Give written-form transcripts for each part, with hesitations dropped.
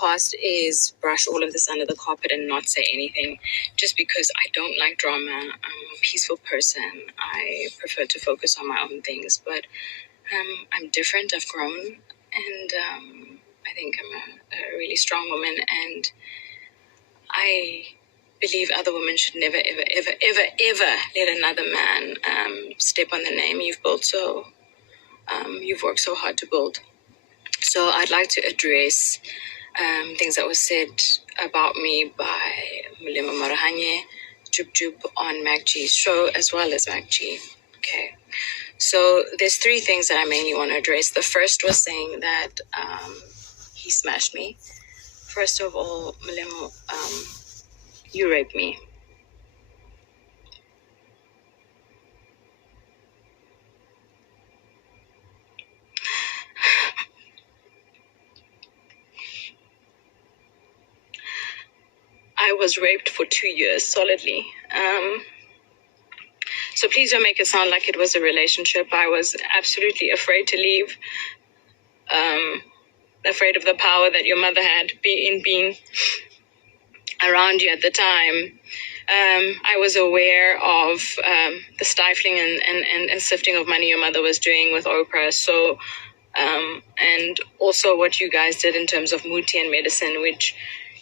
past is brush all of this under the carpet and not say anything, just because I don't like drama. I'm a peaceful person. I prefer to focus on my own things, but I'm different. I've grown, and I think I'm a really strong woman, and I believe other women should never, ever, ever, ever, ever let another man step on the name you've built so, you've worked so hard to build. So I'd like to address things that were said about me by Mulema Marahanye, Jub Jub on MacG's show, as well as MacG. Okay. So there's three things that I mainly want to address. The first was saying that he smashed me. First of all, Mulema, you raped me. I was raped for 2 years solidly. So please don't make it sound like it was a relationship. I was absolutely afraid to leave. Afraid of the power that your mother had in being around you at the time. I was aware of the stifling and sifting of money your mother was doing with Oprah. So, and also what you guys did in terms of Muthi and medicine, which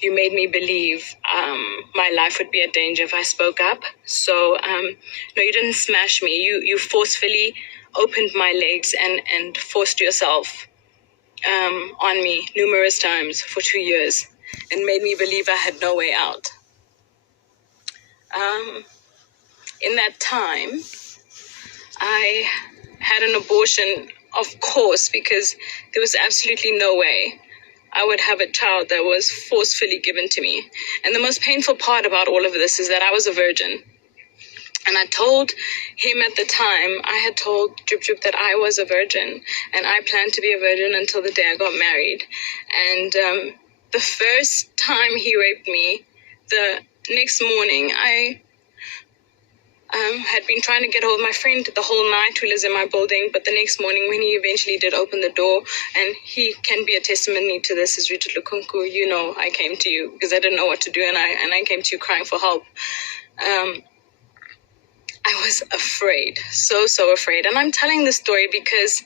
you made me believe my life would be at danger if I spoke up. So, no, you didn't smash me. You forcefully opened my legs and forced yourself on me numerous times for 2 years and made me believe I had no way out. In that time, I had an abortion, of course, because there was absolutely no way I would have a child that was forcefully given to me. And the most painful part about all of this is that I was a virgin. And I told him at the time, I had told Jub Jub that I was a virgin, and I planned to be a virgin until the day I got married. And the first time he raped me, the next morning, I had been trying to get hold of my friend the whole night who lives in my building, but the next morning when he eventually did open the door, and he can be a testimony to this, is Richard Lukunku, you know, I came to you because I didn't know what to do, and I came to you crying for help. I was afraid, so afraid. And I'm telling this story because,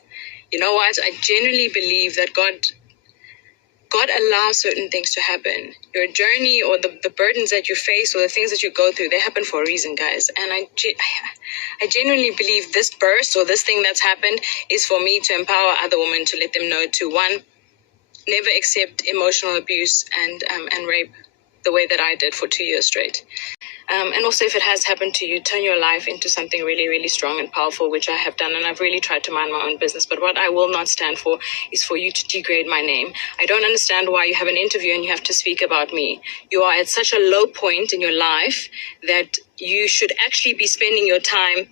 you know what, I genuinely believe that God allows certain things to happen. Your journey or the burdens that you face or the things that you go through, they happen for a reason, guys. And I genuinely believe this burst or this thing that's happened is for me to empower other women, to let them know to, one, never accept emotional abuse and rape the way that I did for 2 years straight. And also, if it has happened to you, turn your life into something really, really strong and powerful, which I have done. And I've really tried to mind my own business. But what I will not stand for is for you to degrade my name. I don't understand why you have an interview and you have to speak about me. You are at such a low point in your life that you should actually be spending your time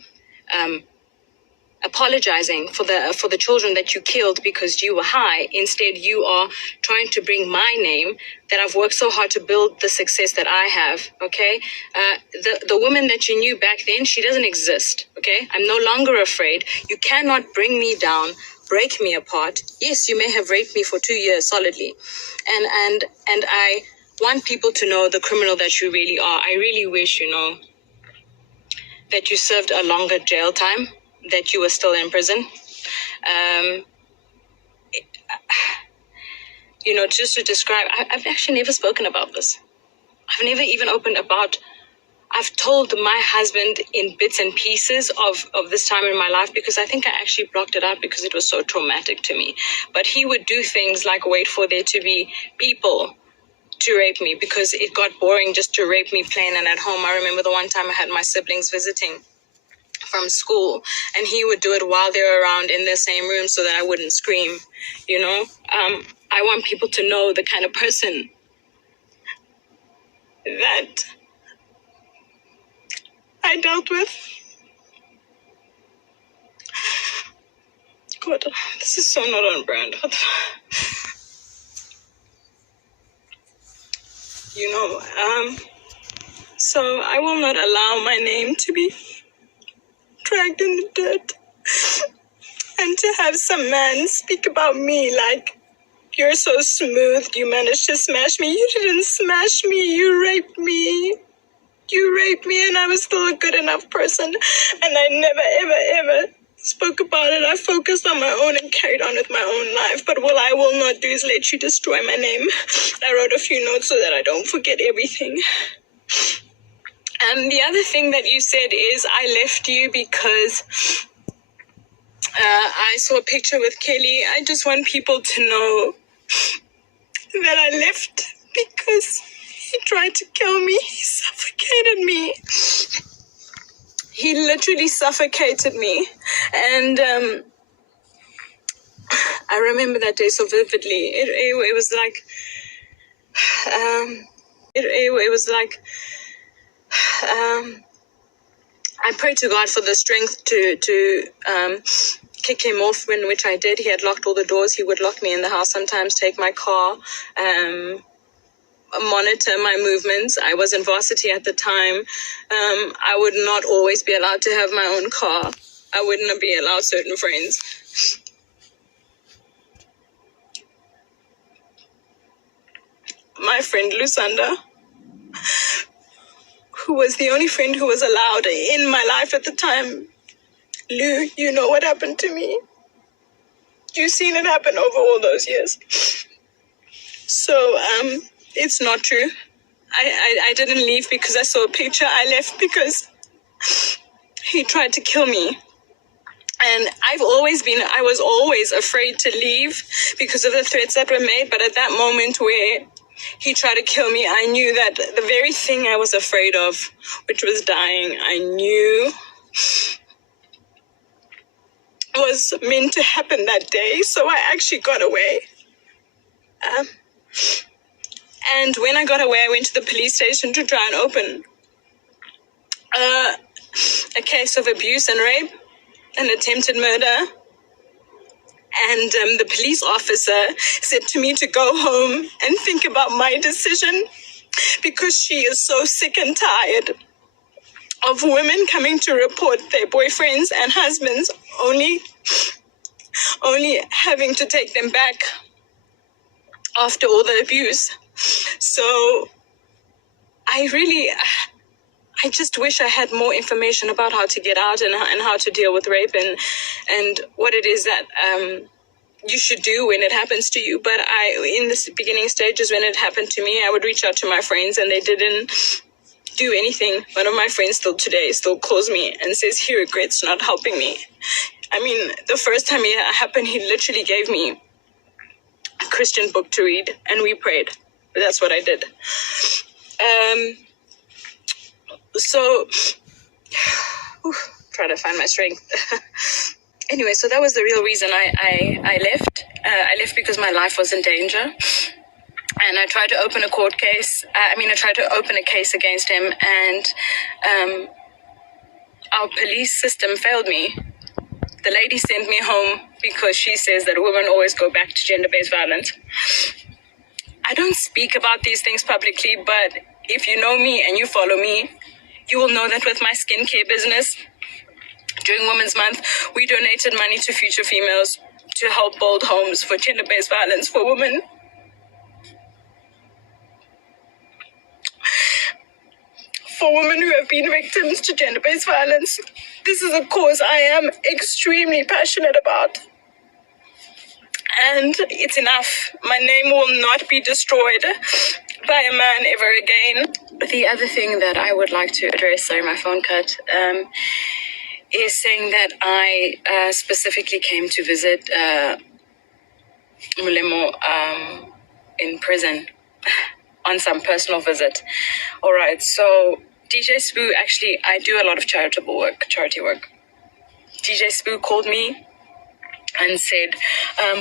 apologizing for the children that you killed because you were high. Instead, you are trying to bring my name that I've worked so hard to build the success that I have, okay? The woman that you knew back then, she doesn't exist, okay? I'm no longer afraid. You cannot bring me down, break me apart. Yes, you may have raped me for 2 years solidly. And I want people to know the criminal that you really are. I really wish, you know, that you served a longer jail time, that you were still in prison. You know, just to describe, I've actually never spoken about this. I've never even opened about, I've told my husband in bits and pieces of this time in my life because I think I actually blocked it out because it was so traumatic to me. But he would do things like wait for there to be people to rape me because it got boring just to rape me plain and at home. I remember the one time I had my siblings visiting from school and he would do it while they were around in the same room so that I wouldn't scream, you know. I want people to know the kind of person that I dealt with. God, this is so not on brand. You know, so I will not allow my name to be dragged in the dirt and to have some man speak about me like You're so smooth. You managed to smash me. You didn't smash me. You raped me. You raped me, and I was still a good enough person. And I never, ever, ever spoke about it. I focused on my own and carried on with my own life. But what I will not do is let you destroy my name. I wrote a few notes so that I don't forget everything. And the other thing that you said is I left you because I saw a picture with Kelly. I just want people to know that I left because he tried to kill me. He suffocated me. He literally suffocated me. And I remember that day so vividly. It was like, it was like, I prayed to God for the strength to kick him off, which I did. He had locked all the doors. He would lock me in the house sometimes, take my car, monitor my movements. I was in varsity at the time. I would not always be allowed to have my own car. I wouldn't be allowed certain friends. My friend Lusanda, who was the only friend who was allowed in my life at the time. Lou, you know what happened to me. You've seen it happen over all those years. So, it's not true. I didn't leave because I saw a picture. I left because he tried to kill me. And I was always afraid to leave because of the threats that were made. But at that moment where he tried to kill me, I knew that the very thing I was afraid of, which was dying, I knew was meant to happen that day. So I actually got away. And when I got away, I went to the police station to try and open a case of abuse and rape and attempted murder. And the police officer said to me to go home and think about my decision because she is so sick and tired of women coming to report their boyfriends and husbands only having to take them back after all the abuse. So I just wish I had more information about how to get out and how to deal with rape and what it is that you should do when it happens to you. But in the beginning stages when it happened to me, I would reach out to my friends and they didn't do anything. One of my friends still today calls me and says he regrets not helping me. I mean, the first time it happened, he literally gave me a Christian book to read and we prayed. But that's what I did. Try to find my strength. Anyway, so that was the real reason I left. I left because my life was in danger. And I tried to open a court case. I tried to open a case against him, and our police system failed me. The lady sent me home because she says that women always go back to gender-based violence. I don't speak about these things publicly, but if you know me and you follow me, you will know that with my skincare business, during Women's Month, we donated money to Future Females to help build homes for gender-based violence for women. For women who have been victims to gender-based violence. This is a cause I am extremely passionate about. And it's enough. My name will not be destroyed by a man ever again. The other thing that I would like to address, sorry, my phone cut, is saying that I specifically came to visit Mulemo in prison on some personal visit. All right, so DJ Spoo, actually, I do a lot of charity work. DJ Spoo called me and said,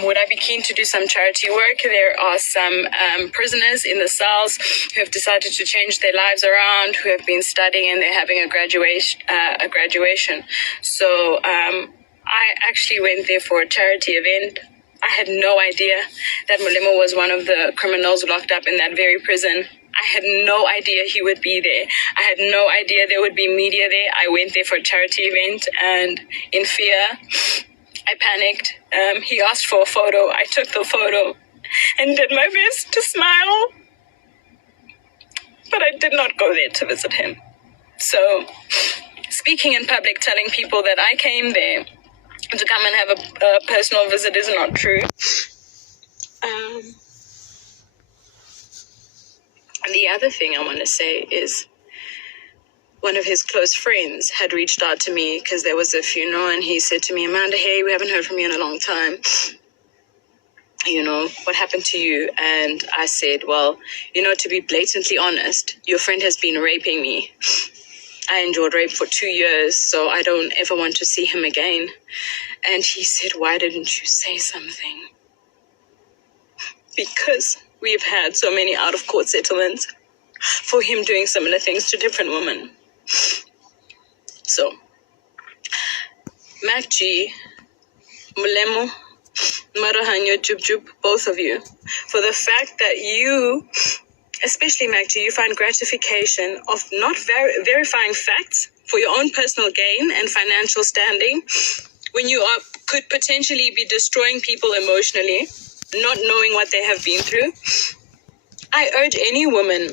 would I be keen to do some charity work? There are some prisoners in the cells who have decided to change their lives around, who have been studying and they're having a graduation. So I actually went there for a charity event. I had no idea that Mulemo was one of the criminals locked up in that very prison. I had no idea he would be there. I had no idea there would be media there. I went there for a charity event and in fear, I panicked. He asked for a photo. I took the photo and did my best to smile, but I did not go there to visit him. So, speaking in public, telling people that I came there to come and have a personal visit is not true. And the other thing I want to say is one of his close friends had reached out to me because there was a funeral, and he said to me, Amanda, hey, we haven't heard from you in a long time. You know, what happened to you? And I said, well, you know, to be blatantly honest, your friend has been raping me. I endured rape for 2 years, so I don't ever want to see him again. And he said, why didn't you say something? Because we've had so many out-of-court settlements for him doing similar things to different women. So, MacG, Mulemo, Marahanyo, Jub Jub, both of you, for the fact that you, especially MacG, you find gratification of not verifying facts for your own personal gain and financial standing when you could potentially be destroying people emotionally, not knowing what they have been through. I urge any woman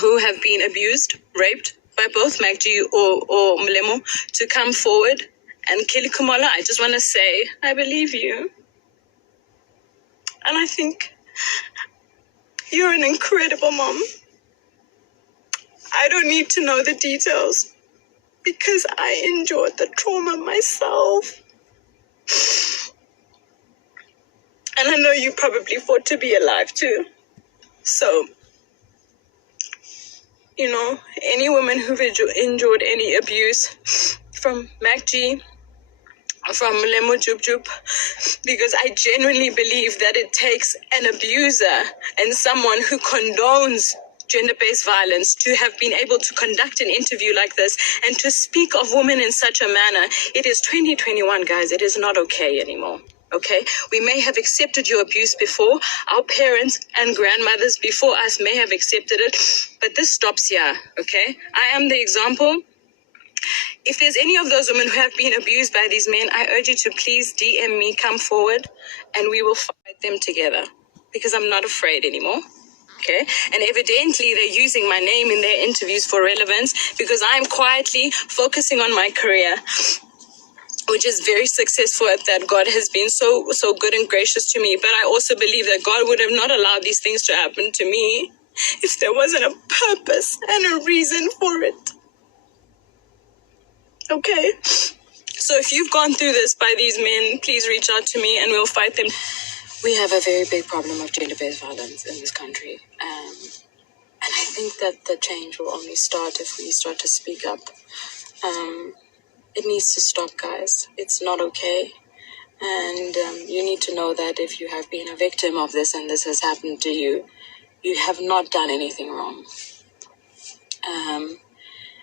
who have been abused, raped by both MacG or Mulemo to come forward. And Kelly Kumala, I just want to say, I believe you. And I think you're an incredible mom. I don't need to know the details because I endured the trauma myself. And I know you probably fought to be alive too. So, you know, any woman who've endured any abuse from MacG, from Mulemo, Jub Jub, because I genuinely believe that it takes an abuser and someone who condones gender-based violence to have been able to conduct an interview like this and to speak of women in such a manner. It is 2021, guys. It is not okay anymore. Okay, we may have accepted your abuse before. Our parents and grandmothers before us may have accepted it, but this stops here. Okay, I am the example. If there's any of those women who have been abused by these men, I urge you to please DM me, come forward, and we will fight them together because I'm not afraid anymore. Okay, and evidently they're using my name in their interviews for relevance because I'm quietly focusing on my career, which is very successful at that. God has been so good and gracious to me. But I also believe that God would have not allowed these things to happen to me if there wasn't a purpose and a reason for it. Okay? So if you've gone through this by these men, please reach out to me and we'll fight them. We have a very big problem of gender-based violence in this country. And I think that the change will only start if we start to speak up. It needs to stop, guys. It's not okay. And you need to know that if you have been a victim of this and this has happened to you, you have not done anything wrong.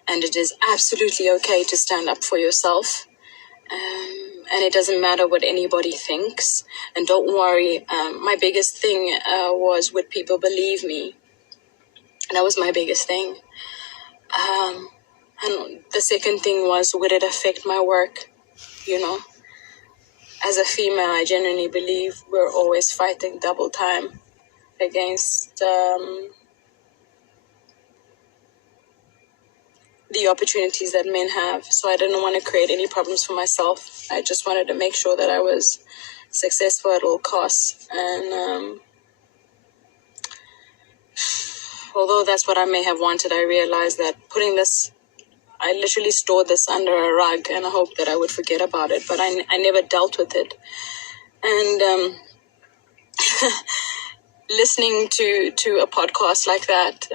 And it is absolutely okay to stand up for yourself. And it doesn't matter what anybody thinks. And don't worry, my biggest thing was, would people believe me? That was my biggest thing. And the second thing was, would it affect my work? You know, as a female, I genuinely believe we're always fighting double time against the opportunities that men have. So I didn't want to create any problems for myself. I just wanted to make sure that I was successful at all costs. And although that's what I may have wanted, I realized that I literally stored this under a rug and I hoped that I would forget about it, but I never dealt with it. And listening to a podcast like that,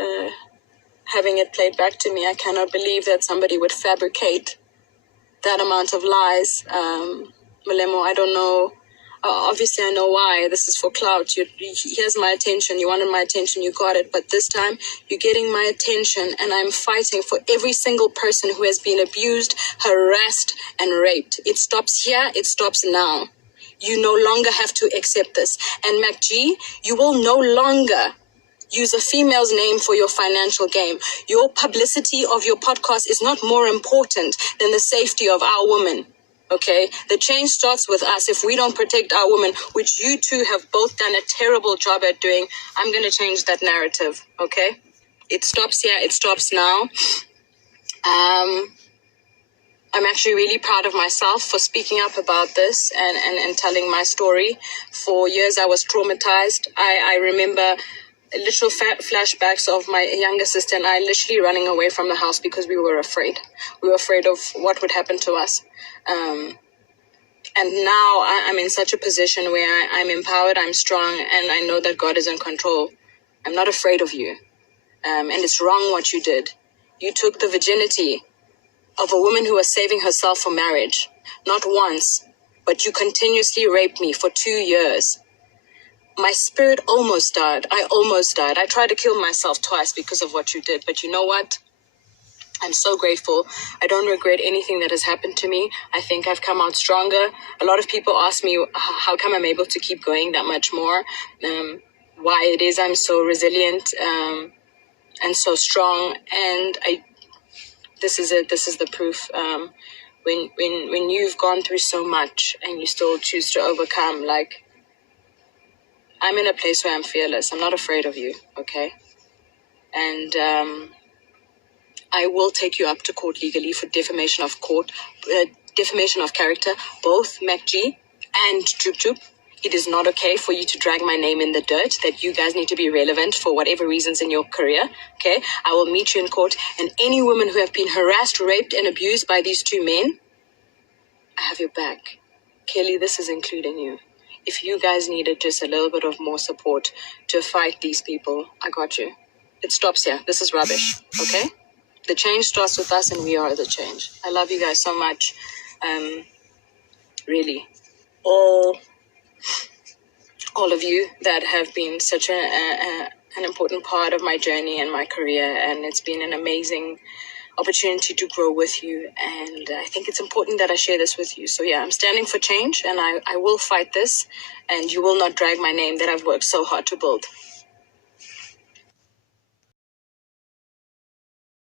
having it played back to me, I cannot believe that somebody would fabricate that amount of lies. Mulemo, I don't know. Obviously, I know why. This is for clout. Here's my attention. You wanted my attention. You got it. But this time, you're getting my attention, and I'm fighting for every single person who has been abused, harassed, and raped. It stops here. It stops now. You no longer have to accept this. And MacG, you will no longer use a female's name for your financial gain. Your publicity of your podcast is not more important than the safety of our women. Okay, the change starts with us. If we don't protect our women, which you two have both done a terrible job at doing, I'm going to change that narrative. Okay, it stops here. It stops now. I'm actually really proud of myself for speaking up about this and telling my story. For years, I was traumatized. I remember literal flashbacks of my younger sister and I literally running away from the house because we were afraid. We were afraid of what would happen to us. And now I'm in such a position where I'm empowered, I'm strong, and I know that God is in control. I'm not afraid of you. And it's wrong what you did. You took the virginity of a woman who was saving herself for marriage. Not once, but you continuously raped me for 2 years. My spirit almost died. I almost died. I tried to kill myself twice because of what you did. But you know what? I'm so grateful. I don't regret anything that has happened to me. I think I've come out stronger. A lot of people ask me how come I'm able to keep going that much more, why it is I'm so resilient and so strong. And this is it. This is the proof. When you've gone through so much and you still choose to overcome, like, I'm in a place where I'm fearless. I'm not afraid of you, okay? And I will take you up to court legally for defamation of character, both MacG and Jub Jub. It is not okay for you to drag my name in the dirt, that you guys need to be relevant for whatever reasons in your career, okay? I will meet you in court, and any women who have been harassed, raped, and abused by these two men, I have your back. Kelly, this is including you. If you guys needed just a little bit of more support to fight these people, I got you. It stops here. This is rubbish, okay? The change starts with us, and we are the change. I love you guys so much. Really. All of you that have been such an important part of my journey and my career, and it's been an amazing opportunity to grow with you, and I think it's important that I share this with you. So yeah, I'm standing for change, and I will fight this, and you will not drag my name that I've worked so hard to build.